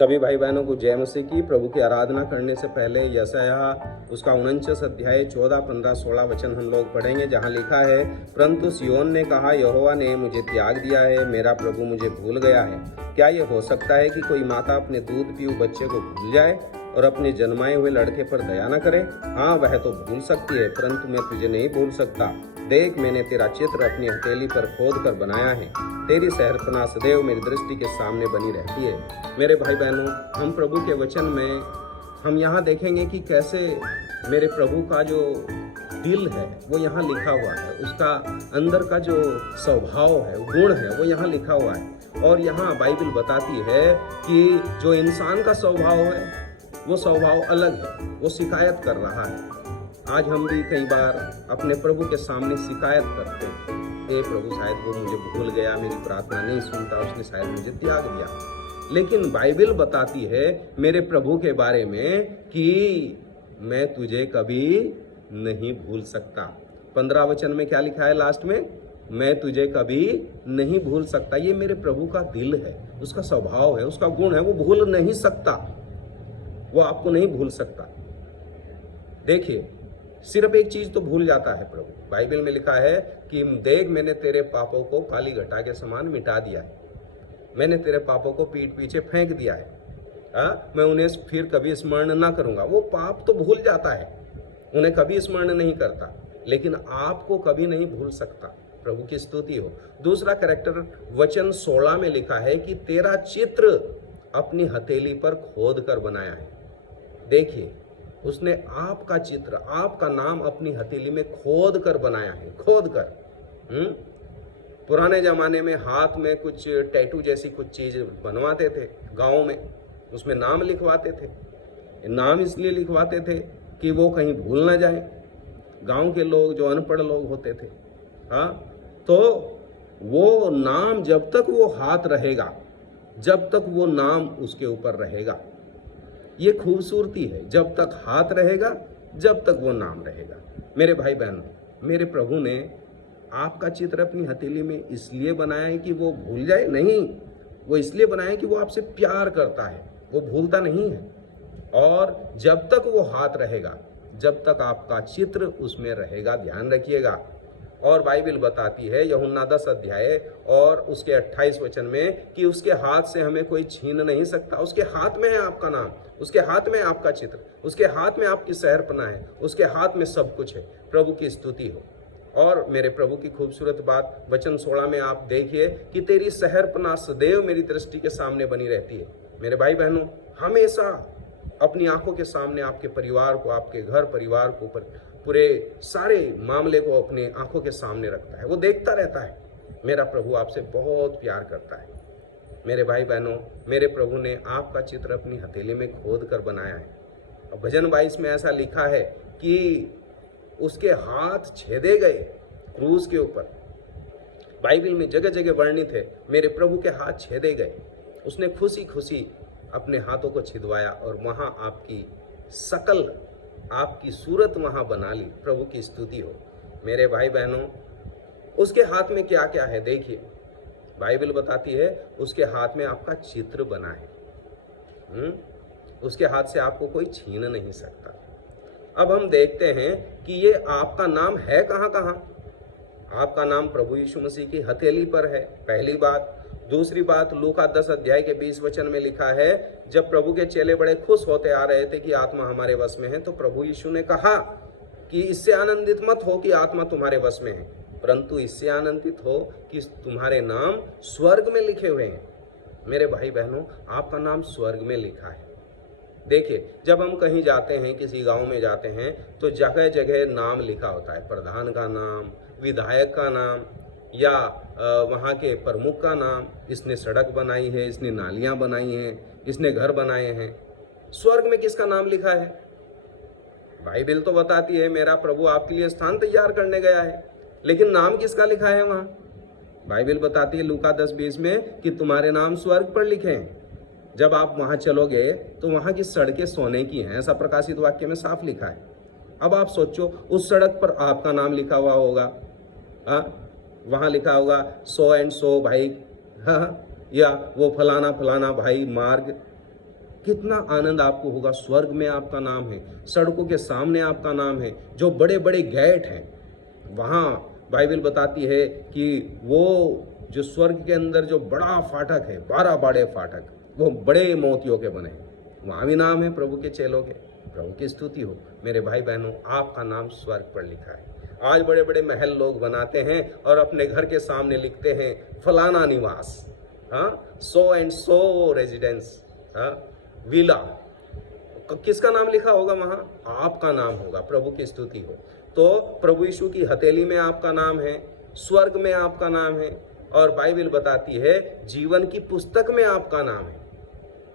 सभी भाई बहनों को जय मसीह की। प्रभु की आराधना करने से पहले यशायाह उसका 49 अध्याय 14, 15, 16 वचन हम लोग पढ़ेंगे, जहाँ लिखा है, परंतु सिय्योन ने कहा, यहोवा ने मुझे त्याग दिया है, मेरा प्रभु मुझे भूल गया है। क्या ये हो सकता है कि कोई माता अपने दूध पीऊ बच्चे को भूल जाए और अपने जन्माए हुए लड़के पर दया न करे? हाँ, वह तो भूल सकती है, परंतु मैं तुझे नहीं भूल सकता। देख, मैंने तेरा चित्र अपनी हथेली पर खोद कर बनाया है। तेरी शहरपनाह सदैव मेरी दृष्टि के सामने बनी रहती है। मेरे भाई बहनों, हम प्रभु के वचन में हम यहाँ देखेंगे कि कैसे मेरे प्रभु का जो दिल है वो यहाँ लिखा हुआ है, उसका अंदर का जो स्वभाव है, गुण है, वो यहाँ लिखा हुआ है। और यहाँ बाइबल बताती है कि जो इंसान का स्वभाव है वो स्वभाव अलग है, वो शिकायत कर रहा है। आज हम भी कई बार अपने प्रभु के सामने शिकायत करते हैं, हे प्रभु, शायद वो मुझे भूल गया, मेरी प्रार्थना नहीं सुनता, उसने शायद मुझे त्याग दिया। लेकिन बाइबल बताती है मेरे प्रभु के बारे में कि मैं तुझे कभी नहीं भूल सकता। 15 वचन में क्या लिखा है लास्ट में? मैं तुझे कभी नहीं भूल सकता। ये मेरे प्रभु का दिल है, उसका स्वभाव है, उसका गुण है, वो भूल नहीं सकता, वो आपको नहीं भूल सकता। देखिए, सिर्फ एक चीज तो भूल जाता है प्रभु। बाइबल में लिखा है कि देख, मैंने तेरे पापों को काली घटा के समान मिटा दिया है, मैंने तेरे पापों को पीठ पीछे फेंक दिया है, मैं उन्हें फिर कभी स्मरण ना करूंगा। वो पाप तो भूल जाता है, उन्हें कभी स्मरण नहीं करता, लेकिन आपको कभी नहीं भूल सकता। प्रभु की स्तुति हो। दूसरा कैरेक्टर वचन 16 में लिखा है कि तेरा चित्र अपनी हथेली पर खोद कर बनाया है। देखिए, उसने आपका चित्र, आपका नाम अपनी हथेली में खोद कर बनाया है, खोद कर। पुराने जमाने में हाथ में कुछ टैटू जैसी कुछ चीज बनवाते थे गाँव में, उसमें नाम लिखवाते थे। नाम इसलिए लिखवाते थे कि वो कहीं भूल ना जाए। गांव के लोग जो अनपढ़ लोग होते थे, हाँ, तो वो नाम जब तक वो हाथ रहेगा, जब तक वो नाम उसके ऊपर रहेगा। ये खूबसूरती है, जब तक हाथ रहेगा, जब तक वो नाम रहेगा। मेरे भाई बहनों, मेरे प्रभु ने आपका चित्र अपनी हथेली में इसलिए बनाया है कि वो भूल जाए नहीं, वो इसलिए बनाया है कि वो आपसे प्यार करता है, वो भूलता नहीं है। और जब तक वो हाथ रहेगा, जब तक आपका चित्र उसमें रहेगा, ध्यान रखिएगा। और बाइबल बताती है यूहन्ना 10 अध्याय और उसके 28 वचन में कि उसके हाथ से हमें कोई छीन नहीं सकता। उसके हाथ में है आपका नाम, उसके हाथ में आपका चित्र, उसके हाथ में आपकी शहरपनाह है, उसके हाथ में सब कुछ है। प्रभु की स्तुति हो। और मेरे प्रभु की खूबसूरत बात वचन 16 में आप देखिए कि तेरी शहरपनाह सदैव मेरी दृष्टि के सामने बनी रहती है। मेरे भाई बहनों, हमेशा अपनी आंखों के सामने आपके परिवार को, आपके घर परिवार को, पूरे सारे मामले को अपने आंखों के सामने रखता है, वो देखता रहता है। मेरा प्रभु आपसे बहुत प्यार करता है। मेरे भाई बहनों, मेरे प्रभु ने आपका चित्र अपनी हथेली में खोद कर बनाया है। और भजन 22 में ऐसा लिखा है कि उसके हाथ छेदे गए क्रूस के ऊपर। बाइबल में जगह जगह वर्णित है, मेरे प्रभु के हाथ छेदे गए। उसने खुशी खुशी अपने हाथों को छिदवाया और वहां आपकी शकल, आपकी सूरत वहां बना ली। प्रभु की स्तुति हो। मेरे भाई बहनों, उसके हाथ में क्या क्या है देखिए। बाइबल बताती है उसके हाथ में आपका चित्र बना है। उसके हाथ से आपको कोई छीन नहीं सकता। अब हम देखते हैं कि ये आपका नाम है कहाँ कहाँ। आपका नाम प्रभु यीशु मसीह की हथेली पर है, पहली बात। दूसरी बात, लूका 10 अध्याय के 20 वचन में लिखा है, जब प्रभु के चेले बड़े खुश होते आ रहे थे कि आत्मा हमारे वश में है, तो प्रभु यीशु ने कहा कि इससे आनंदित मत हो कि आत्मा तुम्हारे वश में है, परंतु इससे आनंदित हो कि तुम्हारे नाम स्वर्ग में लिखे हुए हैं। मेरे भाई बहनों, आपका नाम स्वर्ग में लिखा है। देखिए, जब हम कहीं जाते हैं, किसी गांव में जाते हैं, तो जगह जगह नाम लिखा होता है। प्रधान का नाम, विधायक का नाम, या वहाँ के प्रमुख का नाम। इसने सड़क बनाई है, इसने नालियाँ बनाई हैं, इसने घर बनाए हैं। स्वर्ग में किसका नाम लिखा है? बाइबल तो बताती है मेरा प्रभु आपके लिए स्थान तैयार करने गया है, लेकिन नाम किसका लिखा है वहाँ? बाइबल बताती है लूका 10:20 में कि तुम्हारे नाम स्वर्ग पर लिखे हैं। जब आप वहाँ चलोगे तो वहाँ की सड़कें सोने की हैं, ऐसा प्रकाशित वाक्य में साफ लिखा है। अब आप सोचो, उस सड़क पर आपका नाम लिखा हुआ होगा, वहाँ लिखा होगा सो एंड सो भाई, या वो फलाना फलाना भाई मार्ग, कितना आनंद आपको होगा। स्वर्ग में आपका नाम है, सड़कों के सामने आपका नाम है, जो बड़े बड़े गेट हैं वहाँ बाइबल बताती है कि वो जो स्वर्ग के अंदर जो बड़ा फाटक है, 12 बड़े फाटक, वो बड़े मोतियों के बने हैं, वहाँ भी नाम है प्रभु के चेलों के। प्रभु की स्तुति हो। मेरे भाई बहनों, आपका नाम स्वर्ग पर लिखा है। आज बड़े बड़े महल लोग बनाते हैं और अपने घर के सामने लिखते हैं फलाना निवास, हाँ, सो एंड सो रेजिडेंस, हाँ, विला। किसका नाम लिखा होगा वहाँ? आपका नाम होगा। प्रभु की स्तुति हो। तो प्रभु यीशु की हथेली में आपका नाम है, स्वर्ग में आपका नाम है, और बाइबल बताती है जीवन की पुस्तक में आपका नाम है।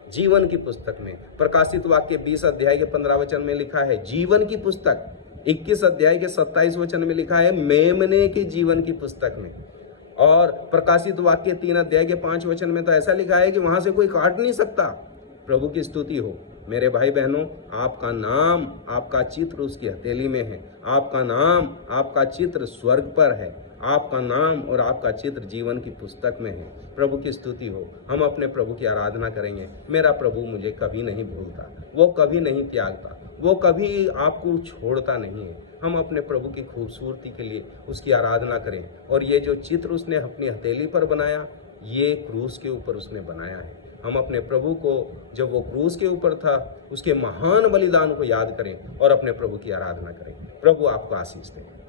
जीवन की पुस्तक में प्रकाशित वाक्य 20 अध्याय के 15 वचन में लिखा है जीवन की पुस्तक। 21 अध्याय के 27 वचन में लिखा है मेमने की जीवन की पुस्तक में। और प्रकाशित वाक्य 3 अध्याय के 5 वचन में तो ऐसा लिखा है कि वहां से कोई काट नहीं सकता। प्रभु की स्तुति हो। मेरे भाई बहनों, आपका नाम, आपका चित्र उसकी हथेली में है। आपका नाम, आपका चित्र स्वर्ग पर है। आपका नाम और आपका चित्र जीवन की पुस्तक में है। प्रभु की स्तुति हो। हम अपने प्रभु की आराधना करेंगे। मेरा प्रभु मुझे कभी नहीं भूलता, वो कभी नहीं त्यागता, वो कभी आपको छोड़ता नहीं है। हम अपने प्रभु की खूबसूरती के लिए उसकी आराधना करें। और ये जो चित्र उसने अपनी हथेली पर बनाया, ये क्रूस के ऊपर उसने बनाया है। हम अपने प्रभु को, जब वो क्रूस के ऊपर था, उसके महान बलिदान को याद करें और अपने प्रभु की आराधना करें। प्रभु आपको आशीष दे।